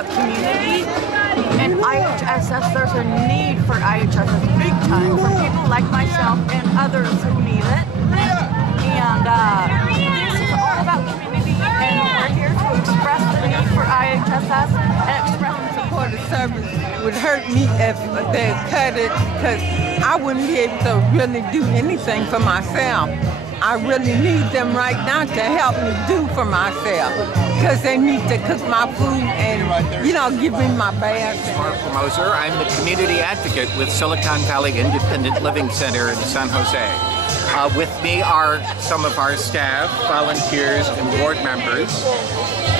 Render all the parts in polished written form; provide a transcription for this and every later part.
about community, and IHSS, there's a need for IHSS big time for people like myself and others who need it. And this is all about community, and we're here to express the need for IHSS and express the support. The service would hurt me if they cut it, because I wouldn't be able to really do anything for myself. I really need them right now to help me do for myself, because they need to cook my food and, you know, give me my bath. Moser. I'm the community advocate with Silicon Valley Independent Living Center in San Jose. With me are some of our staff, volunteers, and board members,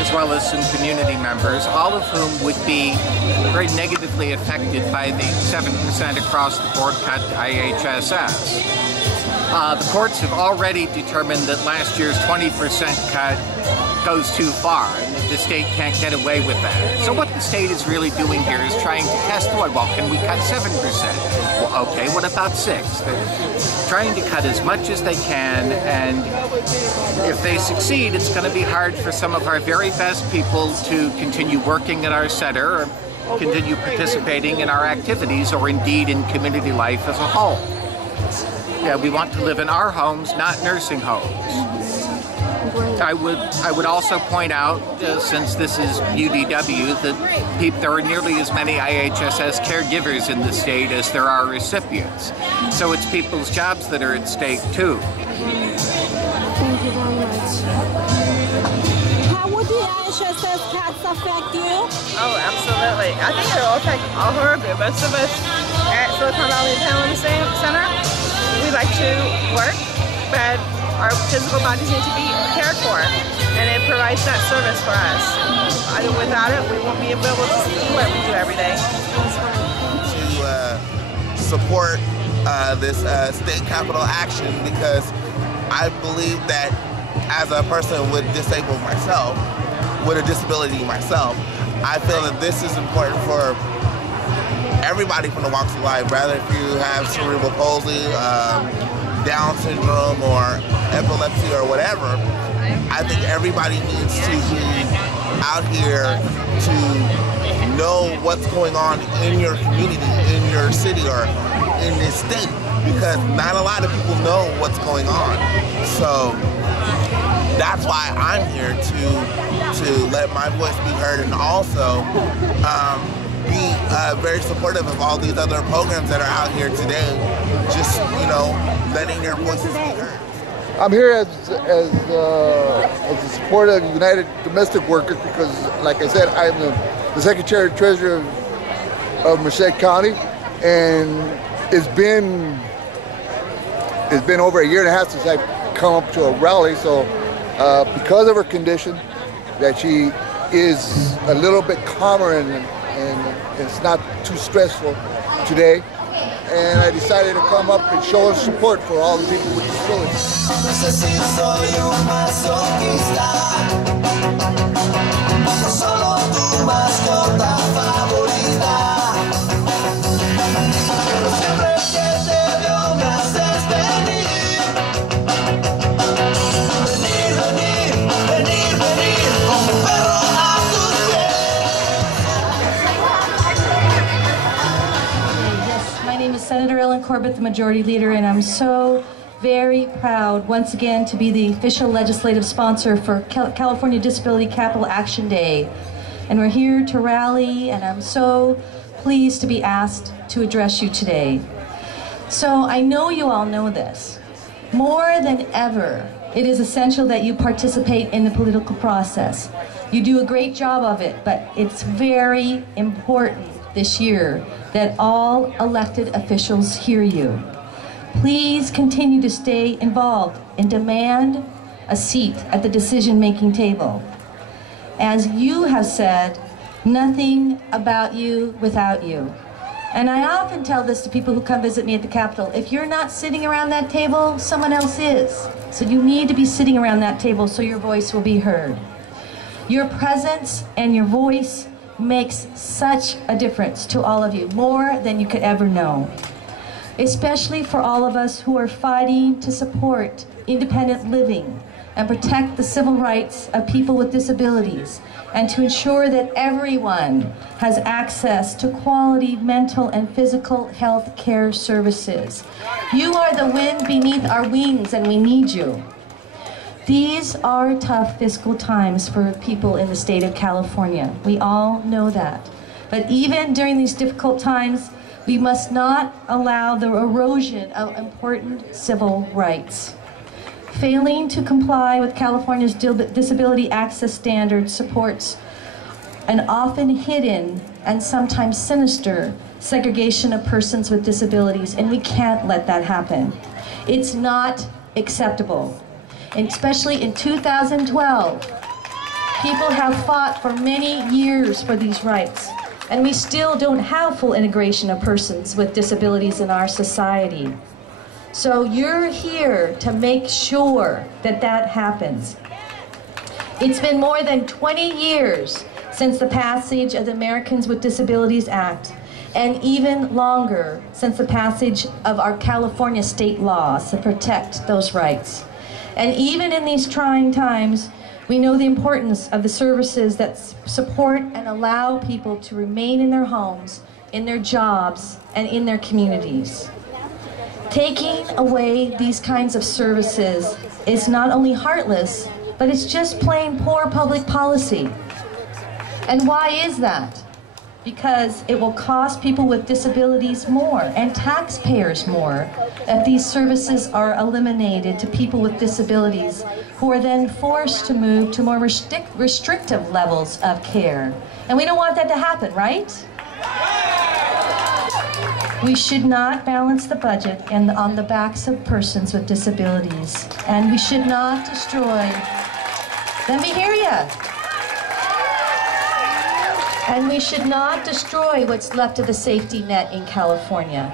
as well as some community members, all of whom would be very negatively affected by the 7% across the board cut to IHSS. The courts have already determined that last year's 20% cut goes too far, and that the state can't get away with that. So what the state is really doing here is trying to test the water. Well, can we cut 7%? Well, okay, what about 6%? They're trying to cut as much as they can, and if they succeed, it's going to be hard for some of our very best people to continue working at our center, or continue participating in our activities, or indeed in community life as a whole. Yeah, we want to live in our homes, not nursing homes. I would also point out, since this is UDW, that there are nearly as many IHSS caregivers in the state as there are recipients. So it's people's jobs that are at stake too. Thank you very much. How would the IHSS cuts affect you? Oh, absolutely. I think it will affect all horribly. Most of us at Silicon Valley Independent Center, we like to work, but our physical bodies need to be cared for, and it provides that service for us. Without it, we won't be able to do what we do every day. To support this state capital action, because I believe that as a person with a disability myself, I feel that this is important for everybody from the walks of life, rather if you have cerebral palsy, Down syndrome, or epilepsy, or whatever. I think everybody needs to be out here to know what's going on in your community, in your city, or in this state, because not a lot of people know what's going on. So that's why I'm here to let my voice be heard, and also be very supportive of all these other programs that are out here today, just, you know, letting their voices be heard. I'm here as a supporter of United Domestic Workers because, like I said, I'm the Secretary Treasurer of Merced County, and it's been over a year and a half since I've come up to a rally. So because of her condition, that she is a little bit calmer and it's not too stressful today, and I decided to come up and show support for all the people with disabilities. Senator Ellen Corbett, the Majority Leader, and I'm so very proud once again to be the official legislative sponsor for California Disability Capital Action Day. And we're here to rally, and I'm so pleased to be asked to address you today. So I know you all know this. More than ever, it is essential that you participate in the political process. You do a great job of it, but it's very important this year that all elected officials hear you. Please continue to stay involved and demand a seat at the decision-making table. As you have said, nothing about you without you. And I often tell this to people who come visit me at the Capitol. If you're not sitting around that table, someone else is. So you need to be sitting around that table so your voice will be heard. Your presence and your voice makes such a difference to all of you, more than you could ever know. Especially for all of us who are fighting to support independent living, and protect the civil rights of people with disabilities, and to ensure that everyone has access to quality mental and physical health care services. You are the wind beneath our wings, and we need you. These are tough fiscal times for people in the state of California. We all know that. But even during these difficult times, we must not allow the erosion of important civil rights. Failing to comply with California's disability access standards supports an often hidden and sometimes sinister segregation of persons with disabilities, and we can't let that happen. It's not acceptable. And especially in 2012, people have fought for many years for these rights, and we still don't have full integration of persons with disabilities in our society. So you're here to make sure that that happens. It's been more than 20 years since the passage of the Americans with Disabilities Act, and even longer since the passage of our California state laws to protect those rights. And even in these trying times, we know the importance of the services that support and allow people to remain in their homes, in their jobs, and in their communities. Taking away these kinds of services is not only heartless, but it's just plain poor public policy. And why is that? Because it will cost people with disabilities more and taxpayers more if these services are eliminated to people with disabilities, who are then forced to move to more restrictive levels of care. And we don't want that to happen, right? We should not balance the budget on the backs of persons with disabilities. And we should not destroy, let me hear ya. And we should not destroy what's left of the safety net in California.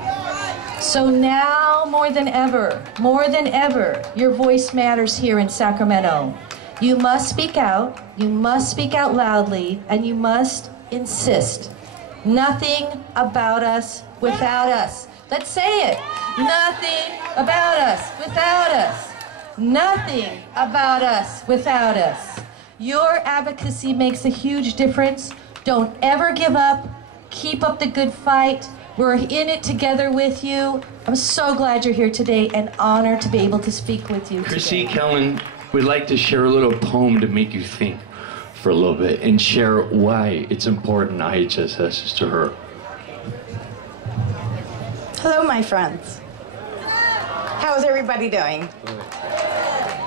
So now more than ever, your voice matters here in Sacramento. You must speak out loudly, and you must insist. Nothing about us without us. Let's say it. Nothing about us without us. Nothing about us without us. Your advocacy makes a huge difference. Don't ever give up. Keep up the good fight. We're in it together with you. I'm so glad you're here today, and honored to be able to speak with you Chrissy today. Kellen would like to share a little poem to make you think for a little bit and share why it's important IHSS is to her. Hello, my friends. How's everybody doing?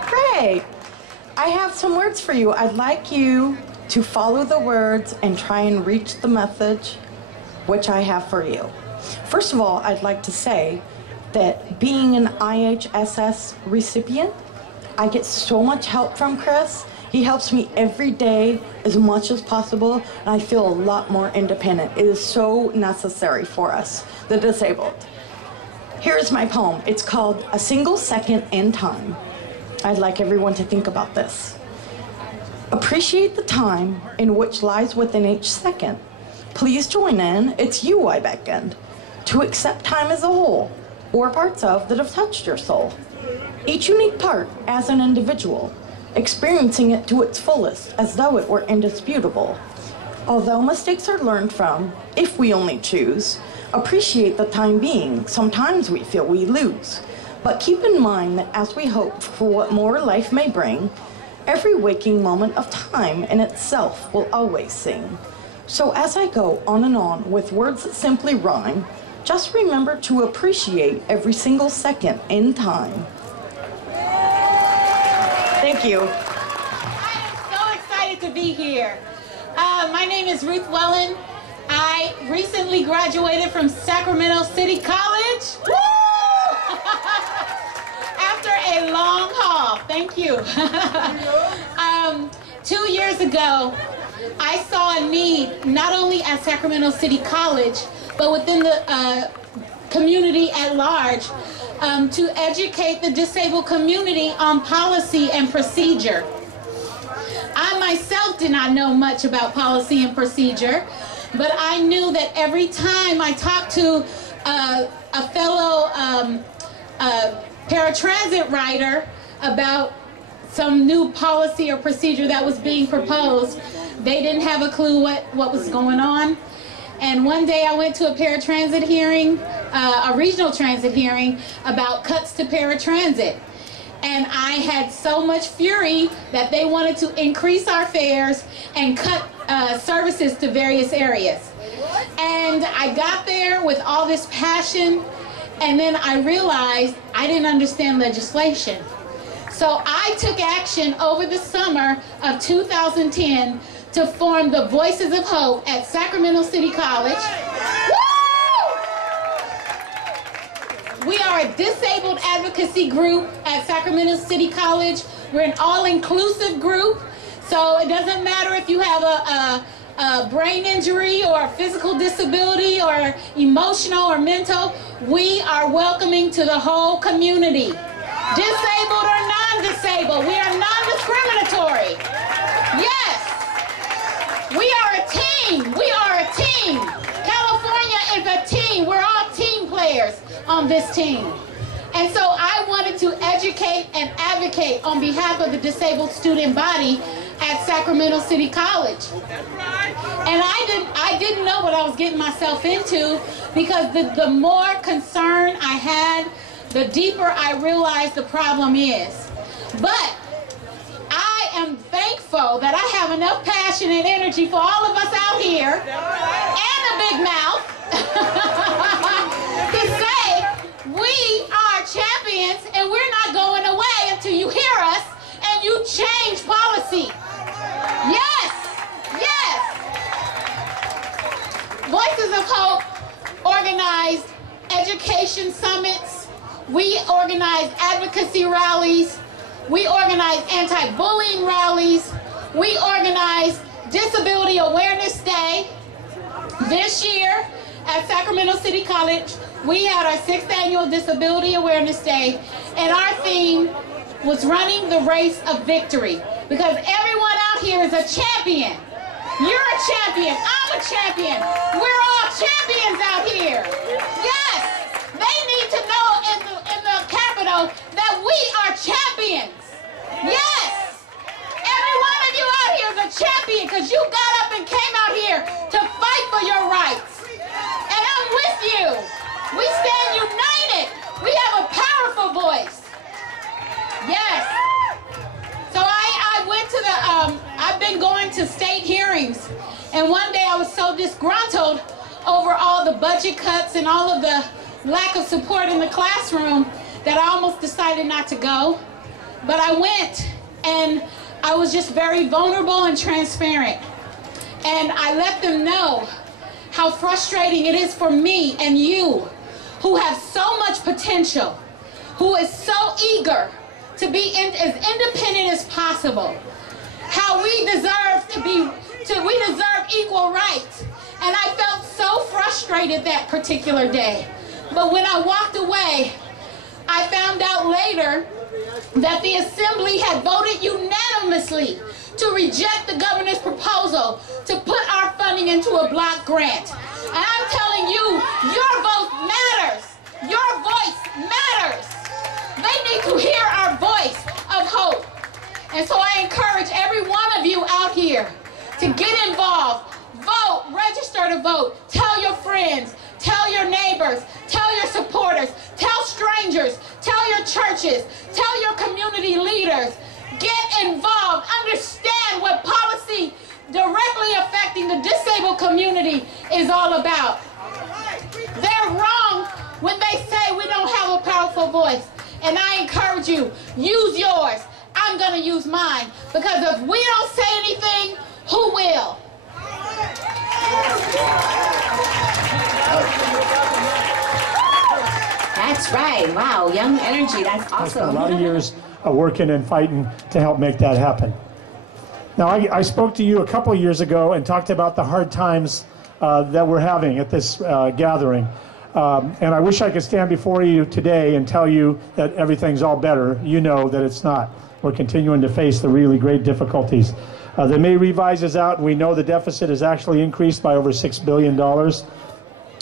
Great. I have some words for you. I'd like you to follow the words and try and reach the message which I have for you. First of all, I'd like to say that being an IHSS recipient, I get so much help from Chris. He helps me every day as much as possible, and I feel a lot more independent. It is so necessary for us, the disabled. Here's my poem. It's called A Single Second in Time. I'd like everyone to think about this. Appreciate the time in which lies within each second. Please join in, it's you I beckon, to accept time as a whole, or parts of that have touched your soul. Each unique part as an individual, experiencing it to its fullest as though it were indisputable. Although mistakes are learned from, if we only choose, appreciate the time being, sometimes we feel we lose. But keep in mind that as we hope for what more life may bring, every waking moment of time in itself will always sing. So as I go on and on with words that simply rhyme, just remember to appreciate every single second in time. Thank you. I am so excited to be here. My name is Ruth Wellen. I recently graduated from Sacramento City College. Woo! After a long haul. Thank you. 2 years ago, I saw a need not only at Sacramento City College, but within the community at large, to educate the disabled community on policy and procedure. I myself did not know much about policy and procedure, but I knew that every time I talked to a fellow paratransit rider about some new policy or procedure that was being proposed. They didn't have a clue what was going on. And one day I went to a paratransit hearing, a regional transit hearing about cuts to paratransit. And I had so much fury that they wanted to increase our fares and cut services to various areas. And I got there with all this passion, and then I realized I didn't understand legislation. So I took action over the summer of 2010 to form the Voices of Hope at Sacramento City College. We are a disabled advocacy group at Sacramento City College. We're an all-inclusive group, so it doesn't matter if you have a brain injury or a physical disability or emotional or mental. We are welcoming to the whole community. Disabled or non-disabled, we are non-discriminatory. Yes, we are a team. We are a team. California is a team. We're all team players on this team. And so I wanted to educate and advocate on behalf of the disabled student body at Sacramento City College. And I didn't know what I was getting myself into, because the more concern I had, the deeper I realized the problem is. But I am thankful that I have enough passion and energy for all of us out here, and a big mouth, to say we are champions and we're not going away until you hear us and you change policy. Yes, yes. Voices of Hope organized education summits. We organized advocacy rallies. We organized anti-bullying rallies. We organized Disability Awareness Day. This year at Sacramento City College, we had our 6th annual Disability Awareness Day, and our theme was running the race of victory, because everyone out here is a champion. You're a champion. I'm a champion. We're all champions out here. Yes, they need to know in the Capitol that we are champions. Yes, every one of you out here is a champion, because you got up and came out here to fight for your rights. And I'm with you. We stand united. We have a powerful voice. Yes. So I went to I've been going to state hearings, and one day I was so disgruntled over all the budget cuts and all of the lack of support in the classroom that I almost decided not to go. But I went, and I was just very vulnerable and transparent. And I let them know how frustrating it is for me and you, who have so much potential, who is so eager to be as independent as possible, how we deserve we deserve equal rights. And I felt so frustrated that particular day. But when I walked away, I found out later that the Assembly had voted unanimously to reject the governor's proposal to put our funding into a block grant. And I'm telling you, your vote matters. Your voice matters. They need to hear our voice of hope. And so I encourage every one of you out here to get involved. Vote, register to vote. Tell your friends, tell your neighbors, tell your supporters, tell strangers, tell your churches, tell your community leaders. Get involved. Understand what policy directly affecting the disabled community is all about. They're wrong when they say we don't have a powerful voice. And I encourage you, use yours. I'm going to use mine. Because if we don't say anything, who will? That's right. Wow, young energy. That's awesome. A lot of years working and fighting to help make that happen. Now, I spoke to you a couple of years ago and talked about the hard times that we're having at this gathering. And I wish I could stand before you today and tell you that everything's all better. You know that it's not. We're continuing to face the really great difficulties. The May revise is out, and we know the deficit has actually increased by over $6 billion.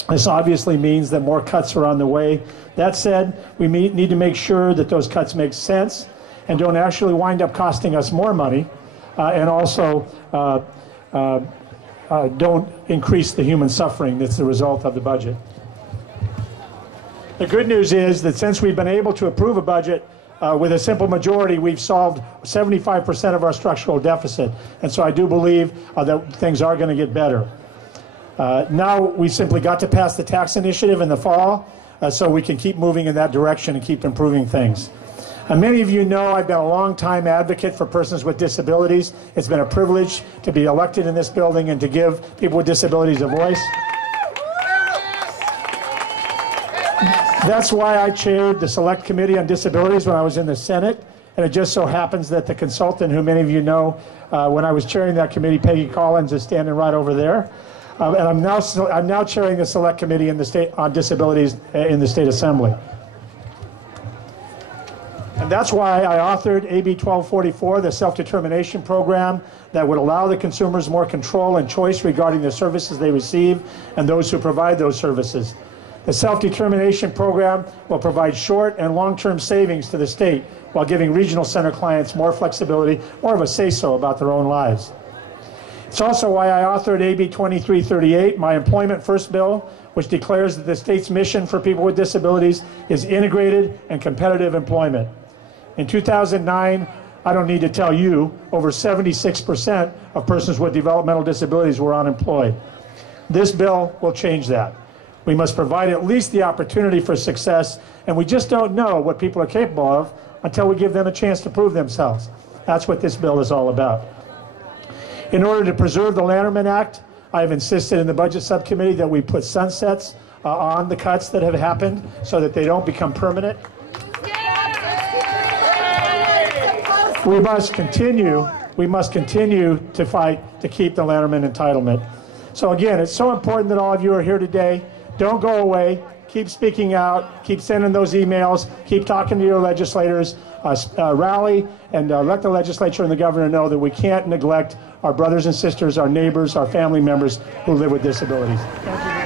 This obviously means that more cuts are on the way. That said, we need to make sure that those cuts make sense and don't actually wind up costing us more money, and also don't increase the human suffering that's the result of the budget. The good news is that since we've been able to approve a budget with a simple majority, we've solved 75% of our structural deficit. And so I do believe that things are going to get better. Now we simply got to pass the tax initiative in the fall so we can keep moving in that direction and keep improving things. Many of you know I've been a long-time advocate for persons with disabilities. It's been a privilege to be elected in this building and to give people with disabilities a voice. That's why I chaired the Select Committee on Disabilities when I was in the Senate, and it just so happens that the consultant, who many of you know, when I was chairing that committee, Peggy Collins, is standing right over there. And I'm now chairing the Select Committee in the state on Disabilities in the State Assembly. And that's why I authored AB 1244, the self-determination program that would allow the consumers more control and choice regarding the services they receive and those who provide those services. The self-determination program will provide short and long-term savings to the state while giving regional center clients more flexibility, more of a say-so about their own lives. It's also why I authored AB 2338, my Employment First bill, which declares that the state's mission for people with disabilities is integrated and competitive employment. In 2009, I don't need to tell you, over 76% of persons with developmental disabilities were unemployed. This bill will change that. We must provide at least the opportunity for success, and we just don't know what people are capable of until we give them a chance to prove themselves. That's what this bill is all about. In order to preserve the Lanterman Act, I have insisted in the Budget Subcommittee that we put sunsets on the cuts that have happened so that they don't become permanent. We must continue to fight to keep the Lanterman entitlement. So again, it's so important that all of you are here today. Don't go away. Keep speaking out. Keep sending those emails. Keep talking to your legislators. Rally and let the legislature and the governor know that we can't neglect our brothers and sisters, our neighbors, our family members who live with disabilities. Thank you.